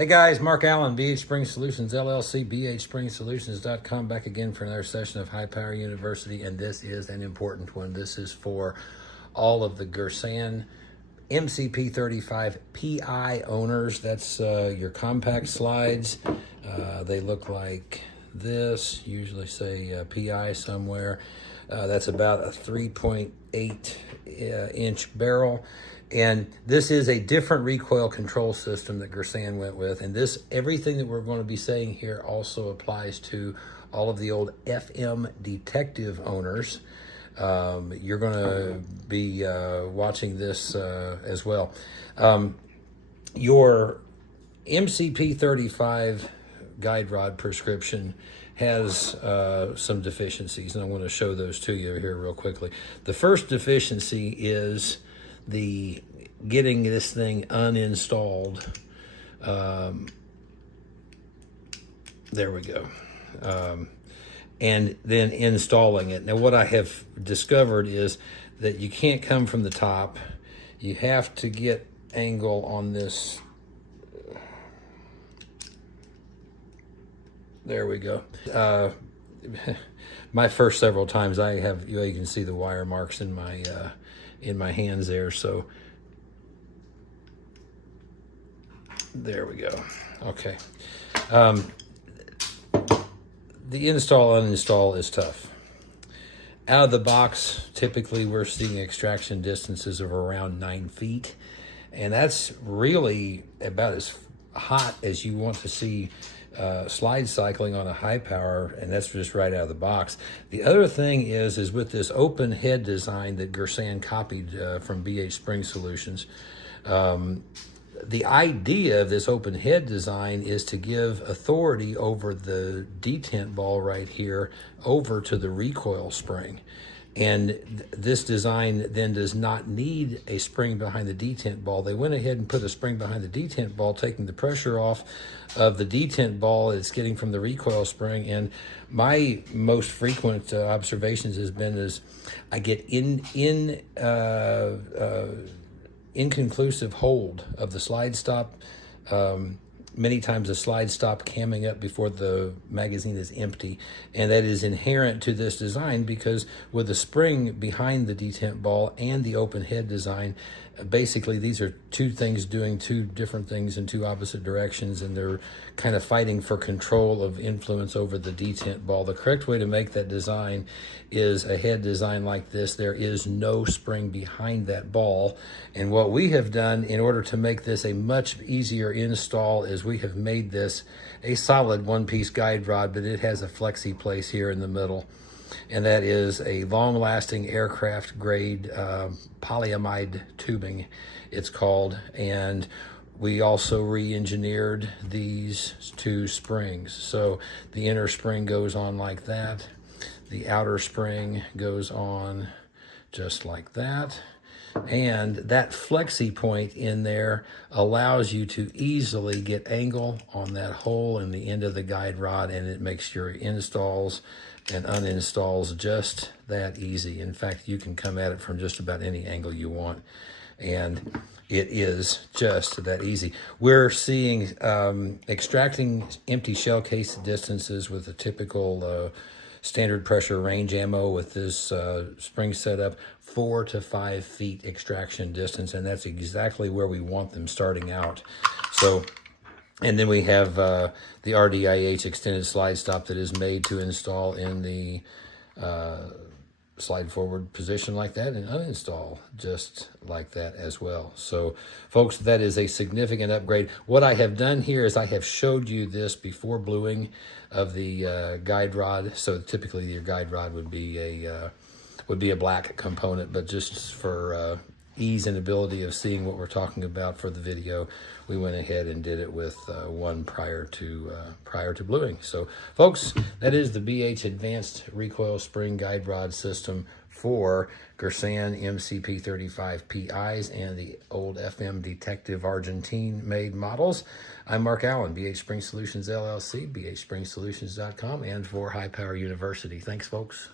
Hey guys, Mark Allen, BHSpringSolutions LLC, BHSpringSolutions.com, back again for another session of High Power University, and this is an important one. This is for all of the Girsan MCP35 PI owners. That's your compact slides. They look like this, usually say PI somewhere. That's about a 3.8 inch barrel. And this is a different recoil control system that Girsan went with. And everything that we're going to be saying here also applies to all of the old FM Detective owners. You're going to be watching this as well. Your MCP35 guide rod prescription has some deficiencies, and I want to show those to you here real quickly. The first deficiency is the getting this thing uninstalled. There we go. And then installing it. Now what I have discovered is that you can't come from the top. You have to get angle on this. There we go. My first several times I have, you can see the wire marks in my hands there. So there we go. Okay. The uninstall is tough. Out of the box, typically we're seeing extraction distances of around 9 feet. And that's really about as hot as you want to see slide cycling on a high power, and that's just right out of the box. The other thing is with this open head design that Girsan copied from BHSpringSolutions, the idea of this open head design is to give authority over the detent ball right here over to the recoil spring. And this design then does not need a spring behind the detent ball. They went ahead and put a spring behind the detent ball, taking the pressure off of the detent ball it's getting from the recoil spring. And my most frequent observations has been is I get inconclusive hold of the slide stop. Many times the slide stop camming up before the magazine is empty, and that is inherent to this design because with the spring behind the detent ball and the open head design, basically these are two things doing two different things in two opposite directions, and they're kind of fighting for control of influence over the detent ball. The correct way to make that design is a head design like this. There is no spring behind that ball, and what we have done in order to make this a much easier install is we have made this a solid one-piece guide rod, but it has a flexi place here in the middle. And that is a long-lasting aircraft grade polyamide tubing, it's called. And we also re-engineered these two springs. So the inner spring goes on like that. The outer spring goes on just like that. And that flexi point in there allows you to easily get angle on that hole in the end of the guide rod, and it makes your installs and uninstalls just that easy. In fact, you can come at it from just about any angle you want, and it is just that easy. We're seeing extracting empty shell case distances with a typical standard pressure range ammo with this spring setup, 4 to 5 feet extraction distance, and that's exactly where we want them starting out. So, and then we have the RDIH extended slide stop that is made to install in the slide forward position like that and uninstall just like that as well. So folks, that is a significant upgrade. What I have done here is I have showed you this before bluing of the guide rod. So typically your guide rod would be a black component, but just for ease and ability of seeing what we're talking about for the video, we went ahead and did it with one prior to bluing. So folks, that is the BH Advanced Recoil Spring Guide Rod System for Girsan MCP35 PIs and the old FM Detective Argentine made models. I'm Mark Allen, BHSpringSolutions LLC, BHSpringSolutions.com, and for High Power University. Thanks folks.